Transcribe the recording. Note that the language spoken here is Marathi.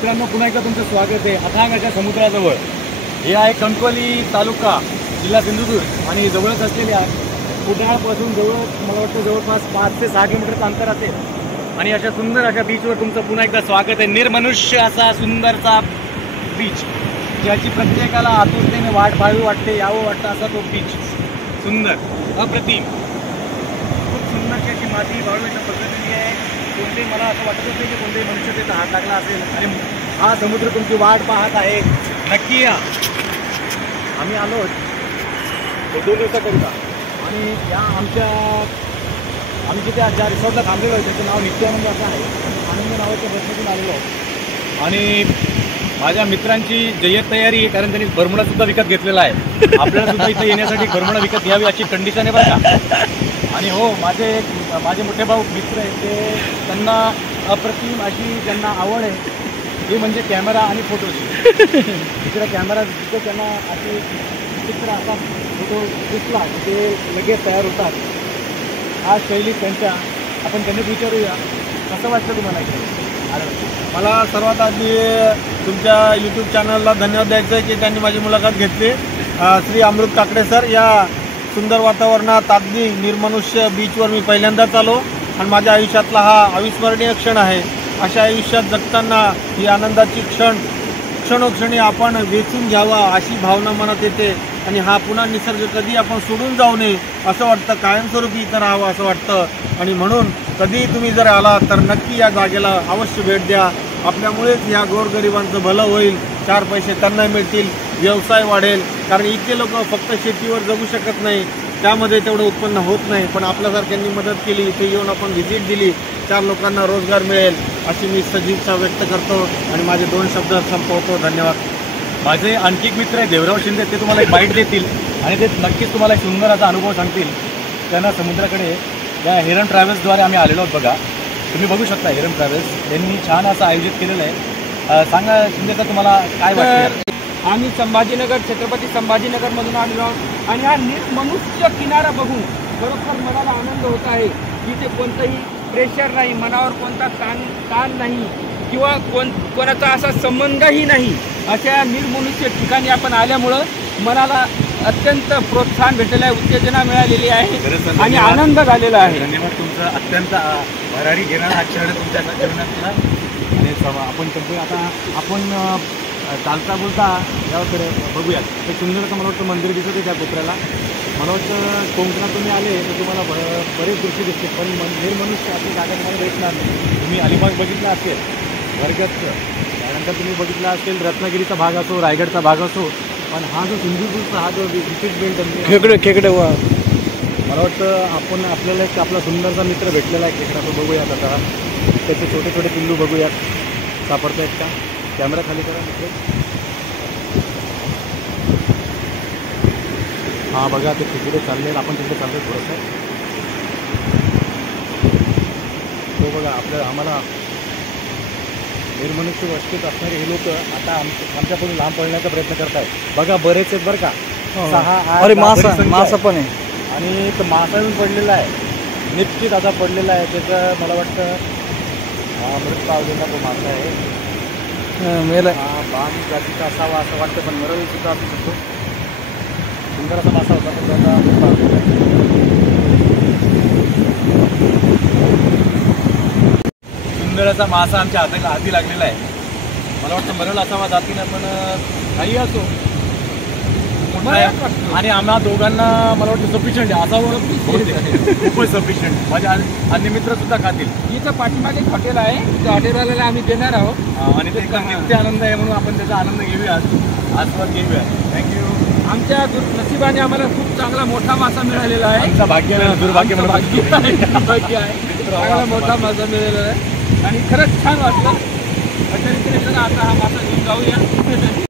मित्रांनो, पुन्हा एकदा तुमचं स्वागत आहे अथांग अशा समुद्राजवळ. हे आहे कणकवली तालुका, जिल्हा सिंधुदुर्ग आणि जवळच असलेल्या कुडाळपासून मला वाटतं जवळपास 5 ते 6 किलोमीटरचं अंतर असेल. आणि अशा सुंदर अशा बीचवर तुमचं पुन्हा एकदा स्वागत आहे. निर्मनुष्य असा सुंदरचा बीच, ज्याची प्रत्येकाला आतुरतेने वाट पाहावी वाटते, यावं वाटतं असा तो बीच. सुंदर, अप्रतिम, खूप सुंदर अशी माती वाळूच्या पद्धतीने आहे. कोणते मला असं वाटतच नाही की कोणत्याही मनुष्य त्याचा हात लागला असेल. आणि हा समुद्र तुमची वाट पाहत आहे. नक्की या. आम्ही आलो 2 दिवसाकरिता आणि या आम्ही जिथे ज्या रिसॉर्टला थांबलेलो आहे त्याचं नाव नित्यानंद असं आहे. आनंद नावाच्या बसमधून आलेलो आहे. आणि माझ्या मित्रांची जय्यत तयारी आहे, कारण त्यांनी बरमुडा सुद्धा विकत घेतलेला आहे. आपल्याला सुद्धा इथे येण्यासाठी बरमुडा विकत घ्यावी अशी कंडिशन आहे बरं का. आणि हो, माझे मोठे भाऊ मित्र आहेत, ते त्यांना अप्रतिम अशी त्यांना आवड आहे ती म्हणजे कॅमेरा आणि फोटोची. दुसरा कॅमेरा जिथे त्यांना असे चित्र असा फोटो दिसला ते लगेच तयार होतात. हा शैली त्यांच्या. आपण त्यांनीच विचारूया, कसं वाटतं तुम्हाला इथे? मला सर्वात आधी तुमच्या यूट्यूब चॅनलला धन्यवाद द्यायचं आहे की त्यांनी माझी मुलाखत घेतली. श्री अमृत काकडे सर, या सुंदर वातावरणात अगदी निर्मनुष्य बीचवर मी पहिल्यांदाच आलो आणि माझ्या आयुष्यातला हा अविस्मरणीय क्षण आहे. अशा आयुष्यात जगताना ही आनंदाची क्षणोक्षणी आपण वेचून घ्यावा अशी भावना मनात येते. आणि हा पुन्हा निसर्ग कधी आपण सोडून जाऊ नये असं वाटतं, कायमस्वरूपी इथं राहावं असं वाटतं. आणि म्हणून कधी तुम्ही जर आला तर नक्की या जागेला अवश्य भेट द्या. आपल्यामुळेच ह्या गोरगरिबांचं भलं होईल, 4 पैसे त्यांना मिळतील, व्यवसाय वाढेल. कारण इतके लोक फक्त शेतीवर जगू शकत नाही, त्यामध्ये तेवढं उत्पन्न होत नाही. पण आपल्यासारख्यांनी मदत केली, इथे येऊन आपण व्हिजिट दिली, 4 लोकांना रोजगार मिळेल अशी मी सजीवता व्यक्त करतो आणि माझे 2 शब्द संपवतो. धन्यवाद. माझे आणखी एक मित्र आहे देवराव शिंदे, ते तुम्हाला एक बाईट देतील आणि ते नक्कीच तुम्हाला एक सुंदर असा अनुभव सांगतील. त्यांना समुद्राकडे या हिरण ट्रॅव्हल्सद्वारे आम्ही आलेलो आहोत. बघा, तुम्ही बघू शकता हिरण ट्रॅव्हल्स यांनी छान असं आयोजित केलेलं आहे. सांगा शिंदेकर, तुम्हाला काय वाटतं? आम्ही छत्रपती संभाजीनगरमधून आलेलो आहोत आणि हा निर्मनुष्य किनारा बघून खरोखर मनाला आनंद होत आहे. इथे कोणतंही प्रेशर नाही, मनावर कोणता ताण नाही किंवा कोणाचा असा संबंधही नाही. अशा निर्मनुष्य ठिकाणी आपण आल्यामुळं मनाला अत्यंत प्रोत्साहन भेटलेलं आहे, उत्तेजना मिळालेली आहे आणि आनंद झालेला आहे. धन्यवाद. तुमचं अत्यंत भरारी घेणारा हा क्षण तुमच्या जीवनातला. आणि आपण आता आपण चालता बोलता याकडे बघूयात. ते सुंदर असं मला वाटतं मंदिर दिसत आहे त्या कोपऱ्याला. मला वाटतं कोकणात तुम्ही आले तर तुम्हाला बरेच दृश्य दिसते, पण निर्मनुष्य आपली जागा तुम्हाला भेटणार नाही. तुम्ही अलिबाग बघितला असेल, वर्गतचं, त्यानंतर तुम्ही बघितला असेल रत्नागिरीचा भाग असो, रायगडचा भाग असो, पण हा जो सिंधुदुर्गचा हा जो विशेष बेल्ट खेकडे मला वाटतं आपल्याला एक आपला सुंदरचा मित्र भेटलेला आहे खेकडा. तो बघूयात आता. त्याचे छोटे छोटे पिल्लू बघूयात, सापडत आहेत का? कॅमेरा खाली करा मित्र. हा बघा, ते खेकडे चालले, आपण तिकडे चाललो थोडंसं. तो बघा, आम्हाला निर्मनुष्य वस्तीत असणारे हे लोक आता आमच्याकडून लांब पळण्याचा प्रयत्न करत आहेत. बघा, बरेच आहेत बरं का. 6-8 मासा पण आहे आणि तो मासा येऊन पडलेला आहे, निश्चित आता पडलेला आहे. त्याचं मला वाटतं मृत पावलेला तो मासा आहे. मेला बाण जातीचा असावा असं वाटतं, पण मरवी सुद्धा असू शकतो. सुंदर असा मासा होता, पण त्याचा सुंदर असा मासा आमच्या हाती लागलेला आहे. मला वाटतं मरल असावा जातीनं, पण काही असो आणि आम्हा दोघांना मला वाटतं सफिशियंट आहे असावं. खूपच सफिशियंट. माझे अन्य मित्र सुद्धा खातील. इथं पाठीमागे एक हॉटेल आहे, त्या हॉटेलवाल्याला आम्ही देणार आहोत आणि ते नित्य आनंद आहे म्हणून आपण त्याचा आनंद घेऊया, आस्वाद घेऊया. थँक्यू. आमच्या नशिबाने आम्हाला खूप चांगला मोठा मासा मिळालेला आहे. आमचा भाग्य दुर्भाग्य आहे. चांगला मोठा मासा मिळालेला आहे आणि खरंच छान वाटलं. अशा रीतीने आता हा मासा घेऊन जाऊया.